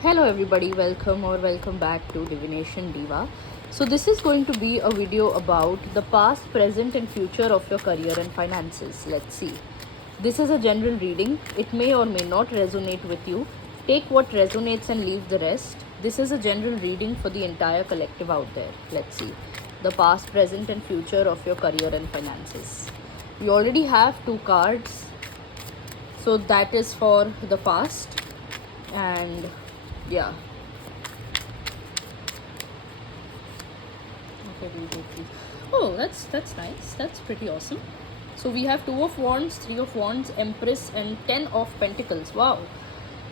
Hello everybody, welcome back to Divination Diva. So this is going to be a video about the past, present and future of your career and finances. Let's see. This is a general reading. It may or may not resonate with you. Take what resonates and leave the rest. This is a general reading for the entire collective out there. Let's see. The past, present and future of your career and finances. You already have two cards. So that is for the past, and yeah. Okay, we'll go through. Oh, that's nice. That's pretty awesome. So we have Two of Wands, Three of Wands, Empress, and Ten of Pentacles. Wow.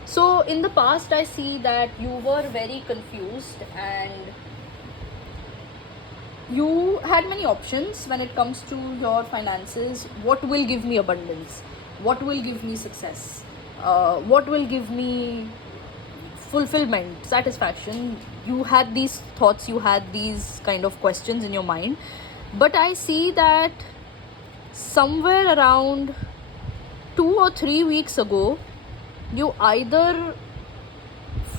So in the past, I see that you were very confused and you had many options when it comes to your finances. What will give me abundance? What will give me success? What will give me fulfillment, satisfaction? You had these thoughts, you had these kind of questions in your mind. But I see that somewhere around 2 or 3 weeks ago, you either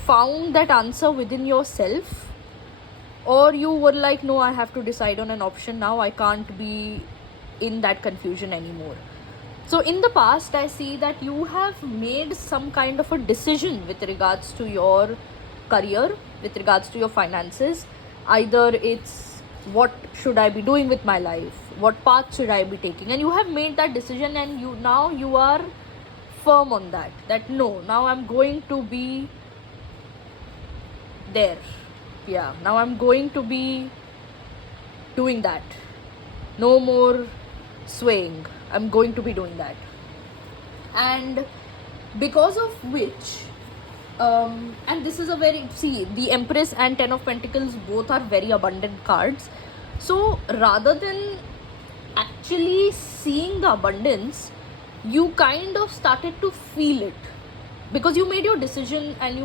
found that answer within yourself, or you were like, no, I have to decide on an option now. I can't be in that confusion anymore. So in the past, I see that you have made some kind of a decision with regards to your career, with regards to your finances. Either it's what should I be doing with my life, what path should I be taking, and you have made that decision, and you are firm on that no, now I'm going to be there. Yeah, now I'm going to be doing that. No more swaying. I'm going to be doing that. And because of which, and this is a very, see, the Empress and Ten of Pentacles both are very abundant cards. So rather than actually seeing the abundance, you kind of started to feel it, because you made your decision and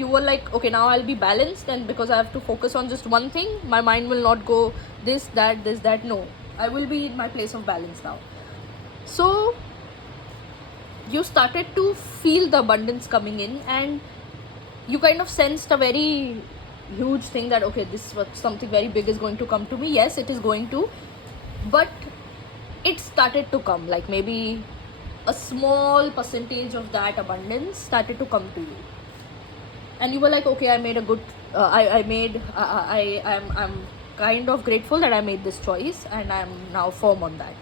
you were like, okay, now I'll be balanced, and because I have to focus on just one thing, my mind will not go this that. No, I will be in my place of balance now. So you started to feel the abundance coming in, and you kind of sensed a very huge thing that, okay, this was something very big is going to come to me. Yes, it is going to, but it started to come, like maybe a small percentage of that abundance started to come to you, and you were like, okay, I made a good I'm kind of grateful that I made this choice, and I'm now firm on that.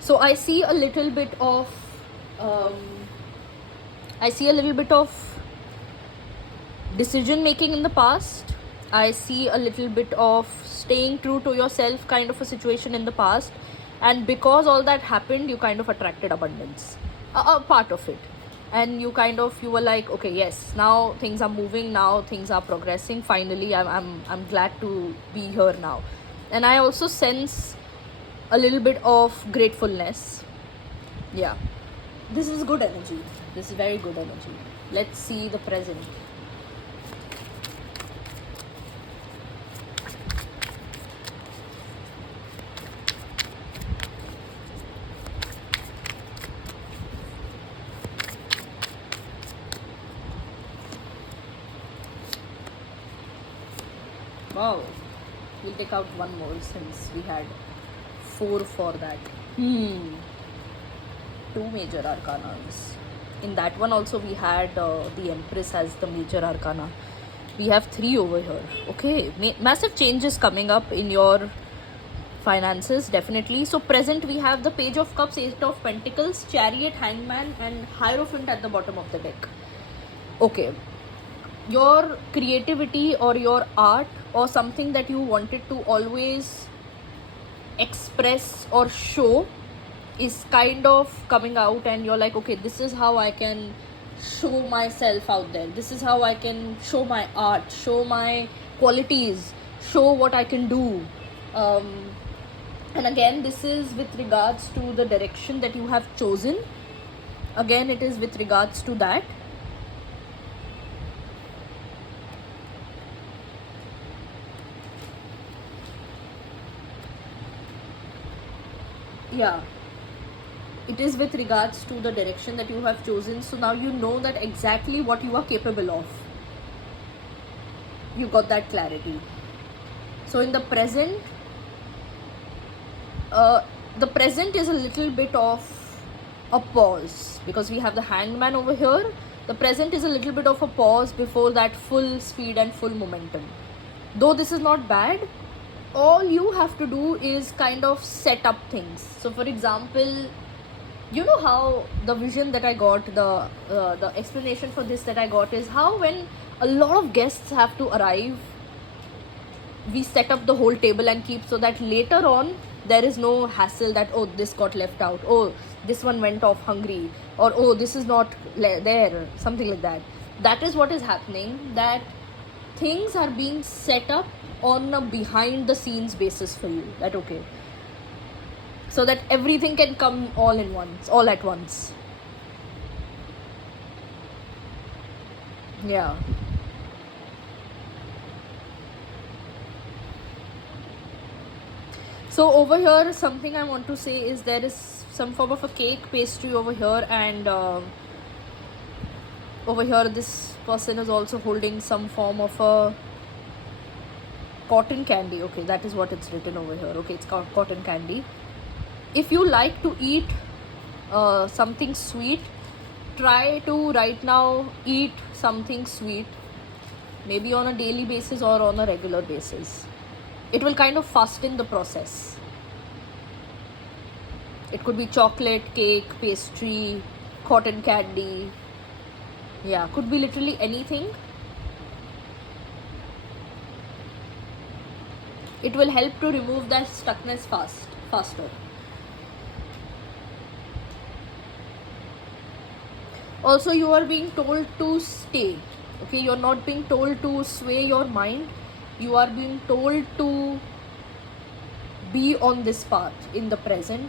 So I see a little bit of decision making in the past. I see a little bit of staying true to yourself kind of a situation in the past, and because all that happened, you kind of attracted abundance, a part of it. And you were like, okay, yes, now things are moving, now things are progressing. Finally, I'm glad to be here now. And I also sense a little bit of gratefulness. Yeah, this is good energy. This is very good energy. Let's see the present. Wow, we'll take out one more since we had 4 for that. Two major arcanas. In that one also we had the Empress as the major arcana. We have 3 over here. Okay, massive changes coming up in your finances, definitely. So present, we have the Page of Cups, Eight of Pentacles, Chariot, Hangman, and Hierophant at the bottom of the deck. Okay, your creativity or your art or something that you wanted to always express or show is kind of coming out, and you're like, okay, this is how I can show myself out there. This is how I can show my art, show my qualities, show what I can do. And again, this is with regards to the direction that you have chosen. Again, it is with regards to that. Yeah, it is with regards to the direction that you have chosen. So now you know that exactly what you are capable of. You got that clarity. So in the present is a little bit of a pause, because we have the hangman over here. The present is a little bit of a pause before that full speed and full momentum. Though this is not bad, all you have to do is kind of set up things. So for example, you know how the vision that I got, the explanation for this that I got is how when a lot of guests have to arrive, we set up the whole table and keep, so that later on there is no hassle that, oh, this got left out, oh, this one went off hungry, or oh, this is not there, something like that. That is what is happening, that things are being set up on a behind the scenes basis for you, that okay, so that everything can come all at once. Yeah. So over here, something I want to say is there is some form of a cake pastry over here, and over here this person is also holding some form of a cotton candy. Okay, that is what it's written over here. Okay, it's cotton candy. If you like to eat something sweet, try to right now eat something sweet, maybe on a daily basis or on a regular basis. It will kind of fasten the process. It could be chocolate, cake, pastry, cotton candy. Yeah, could be literally anything. It will help to remove that stuckness faster. Also, you are being told to stay. Okay, you're not being told to sway your mind. You are being told to be on this path in the present,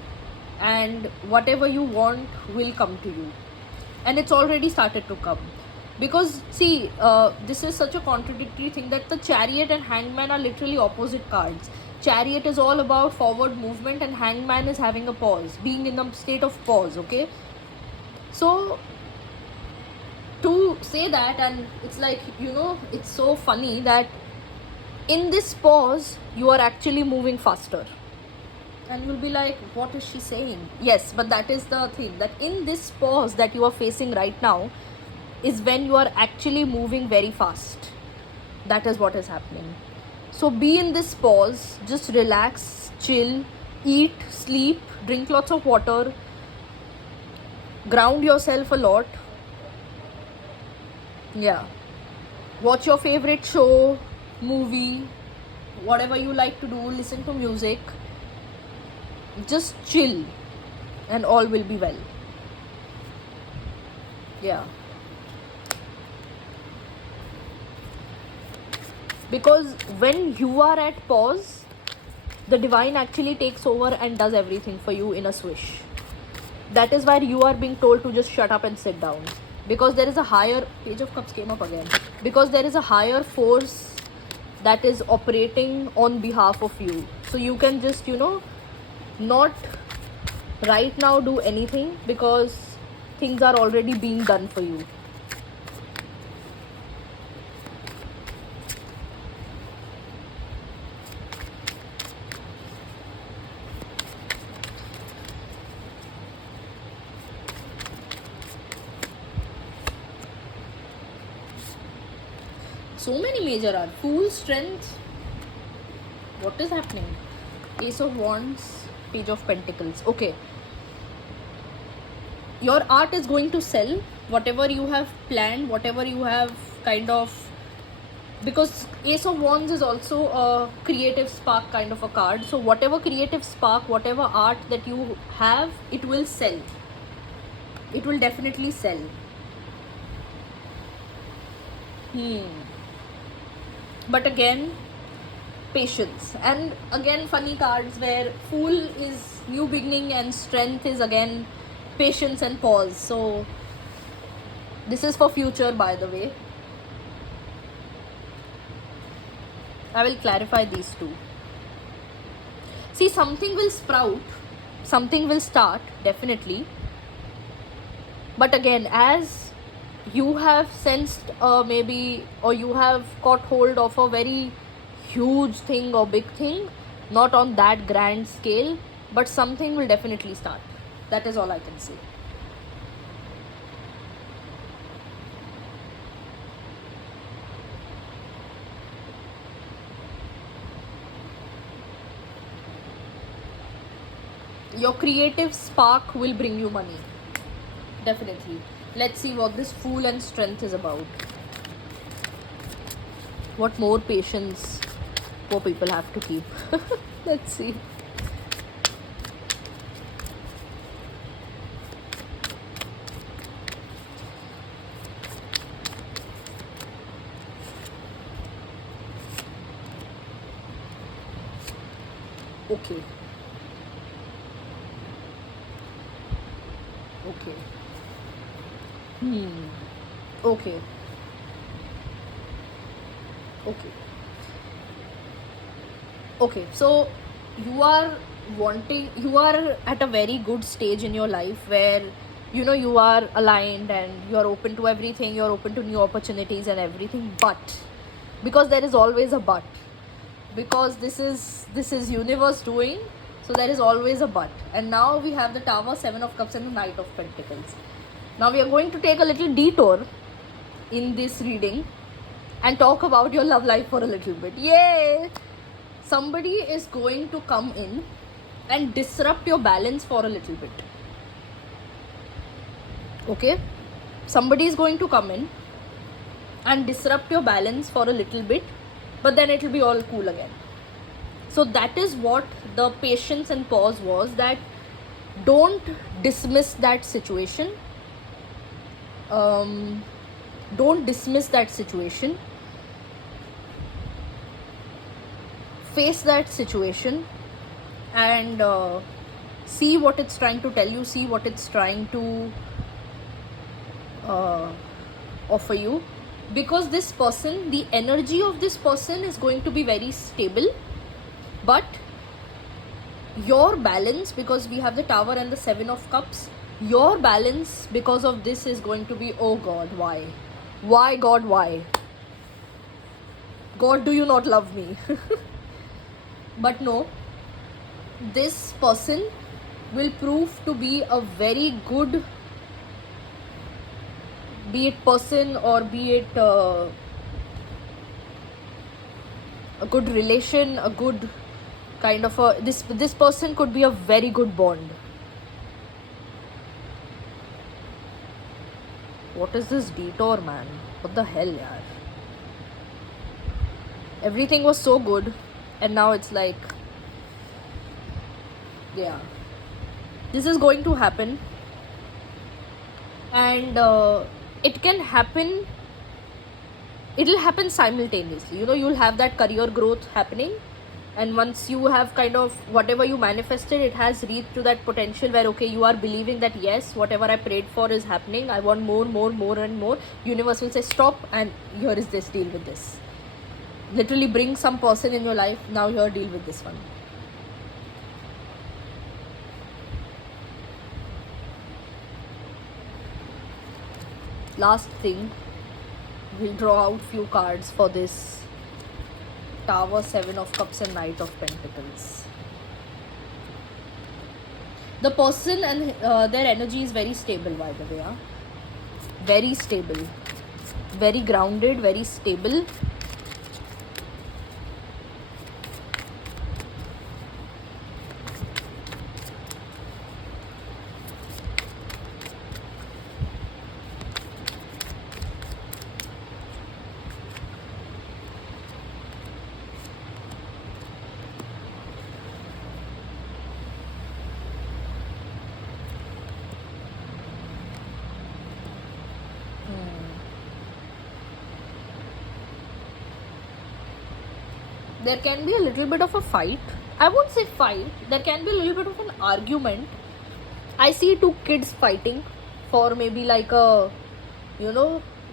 and whatever you want will come to you, and it's already started to come. Because see, this is such a contradictory thing that the Chariot and Hangman are literally opposite cards. Chariot is all about forward movement, and Hangman is having a pause, being in a state of pause. Okay, so to say that, and it's like, it's so funny that in this pause you are actually moving faster, and you'll be like, what is she saying? Yes, but that is the thing, that in this pause that you are facing right now is when you are actually moving very fast. That is what is happening. So be in this pause, just relax, chill, eat, sleep, drink lots of water, ground yourself a lot. Yeah, watch your favorite show, movie, whatever you like to do, listen to music, just chill, and all will be well. Yeah, because when you are at pause, the divine actually takes over and does everything for you in a swish. That is why you are being told to just shut up and sit down, because there is a higher, Page of Cups came up again, because there is a higher force that is operating on behalf of you. So you can just, not right now do anything, because things are already being done for you. So many major art. Fool, Strength. What is happening? Ace of Wands, Page of Pentacles. Okay. Your art is going to sell. Whatever you have planned, whatever you have kind of... Because Ace of Wands is also a creative spark kind of a card. So whatever creative spark, whatever art that you have, it will sell. It will definitely sell. But again, patience. And again, funny cards where Fool is new beginning and Strength is again patience and pause. So this is for future, by the way. I will clarify these two. See, something will sprout something will start, definitely. But again, as you have sensed maybe, or you have caught hold of a very huge thing or big thing, not on that grand scale, but something will definitely start. That is all I can say. Your creative spark will bring you money, definitely. Let's see what this Fool and Strength is about. What more patience poor people have to keep. Let's see. Okay. Okay. Okay. Okay. Okay. So you are you are at a very good stage in your life where you are aligned and you are open to everything, you're open to new opportunities and everything. But because there is always a but, because this is universe doing, so there is always a but. And now we have the Tower, Seven of Cups and the Knight of Pentacles. Now we are going to take a little detour in this reading and talk about your love life for a little bit. Yay! Somebody is going to come in and disrupt your balance for a little bit. Okay? Somebody is going to come in and disrupt your balance for a little bit, but then it will be all cool again. So that is what the patience and pause was, that don't dismiss that situation. Don't dismiss that situation. Face that situation and see what it's trying to tell you, see what it's trying to offer you. Because this person, the energy of this person is going to be very stable, but your balance, because we have the Tower and the Seven of Cups, your balance because of this is going to be, oh God, why? Why, God, why? God, do you not love me? But no, this person will prove to be a very good, be it person or be it a good relation, a good kind of a, this person could be a very good bond. What is this detour, man? What the hell, yaar? Everything was so good and now it's like, yeah, this is going to happen. And it can happen, it'll happen simultaneously. You'll have that career growth happening, and once you have kind of whatever you manifested, it has reached to that potential where, okay, you are believing that yes, whatever I prayed for is happening, I want more and more. Universe will say stop, and here is this, deal with this. Literally bring some person in your life, now here, deal with this one. Last thing, we'll draw out few cards for this Tower, Seven of Cups and Knight of Pentacles. The person and their energy is very stable, by the way. Huh? Very stable, very grounded, very stable. There can be a little bit of a fight. I won't say fight. There can be a little bit of an argument. I see two kids fighting for maybe like a,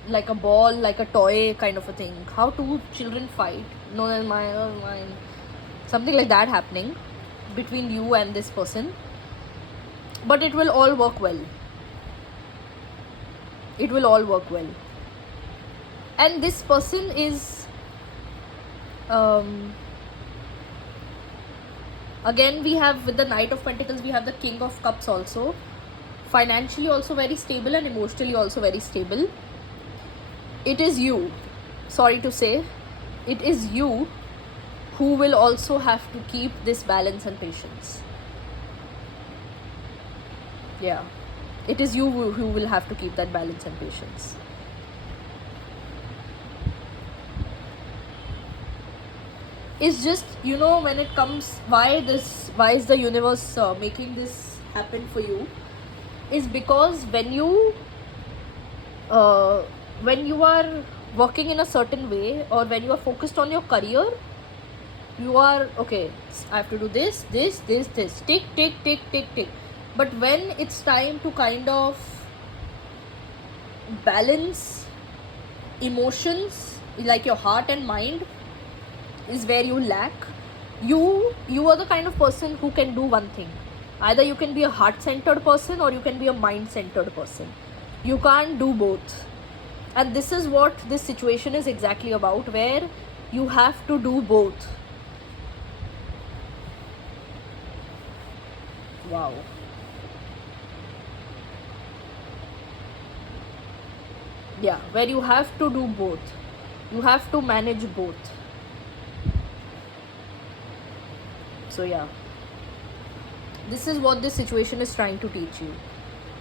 like a ball, like a toy kind of a thing. How two children fight? No, mine. Something like that happening between you and this person. but it will all work well. It will all work well. And this person is again, we have with the Knight of Pentacles, we have the King of Cups also. Financially also very stable and emotionally also very stable. It is you, sorry to say, it is you who will also have to keep this balance and patience. Yeah, it is you who will have to keep that balance and patience. It's just, you know, when it comes, why is the universe making this happen for you, is because when you are working in a certain way, or when you are focused on your career, you are okay, I have to do this, tick. But when it's time to kind of balance emotions, like your heart and mind, is where you lack. You are the kind of person who can do one thing. Either you can be a heart-centered person, or you can be a mind-centered person. You can't do both. And this is what this situation is exactly about, where you have to do both. Wow. Yeah, where you have to do both. You have to manage both. So yeah, this is what this situation is trying to teach you.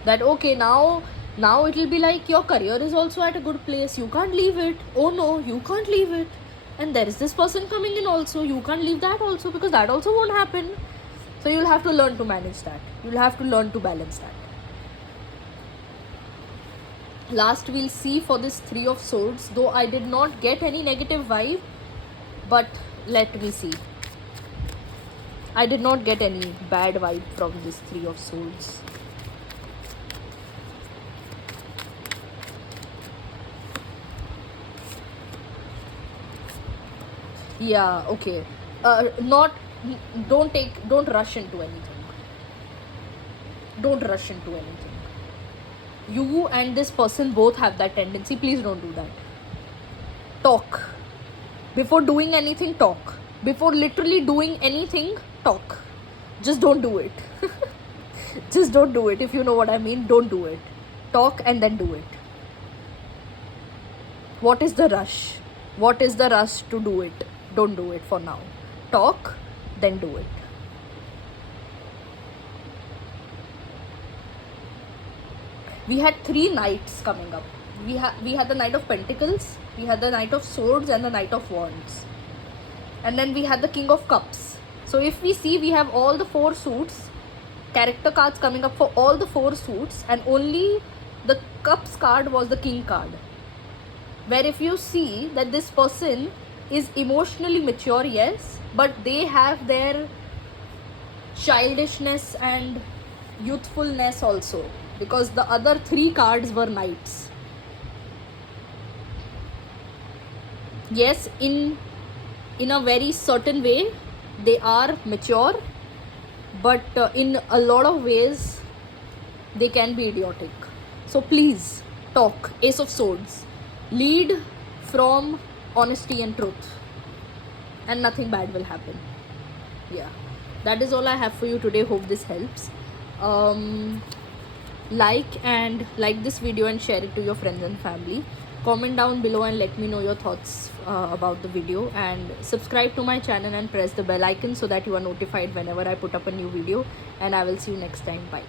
That okay, now it will be like your career is also at a good place. You can't leave it. Oh no, you can't leave it. And there is this person coming in also. You can't leave that also, because that also won't happen. So you'll have to learn to manage that. You'll have to learn to balance that. Last, we'll see for this Three of Swords, though I did not get any negative vibe, but let me see. I did not get any bad vibe from this Three of Swords. Yeah, okay. Don't rush into anything. Don't rush into anything. You and this person both have that tendency. Please don't do that. Talk. Before doing anything, talk. Before literally doing anything, talk. Just don't do it. Just don't do it. If you know what I mean, don't do it. Talk and then do it. What is the rush? What is the rush to do it? Don't do it for now. Talk, then do it. We had 3 knights coming up. We had the Knight of Pentacles, we had the Knight of Swords, and the Knight of Wands. And then we had the King of Cups. So if we see, we have all the 4 suits, character cards coming up for all the 4 suits, and only the Cups card was the King card. Where if you see that this person is emotionally mature, yes, but they have their childishness and youthfulness also, because the other 3 cards were knights. Yes, in a very certain way they are mature, but in a lot of ways they can be idiotic. So please talk. Ace of Swords. Lead from honesty and truth, and nothing bad will happen. Yeah, that is all I have for you today. Hope this helps. Like this video and share it to your friends and family. Comment down below and let me know your thoughts about the video, and subscribe to my channel and press the bell icon so that you are notified whenever I put up a new video. And I will see you next time. Bye.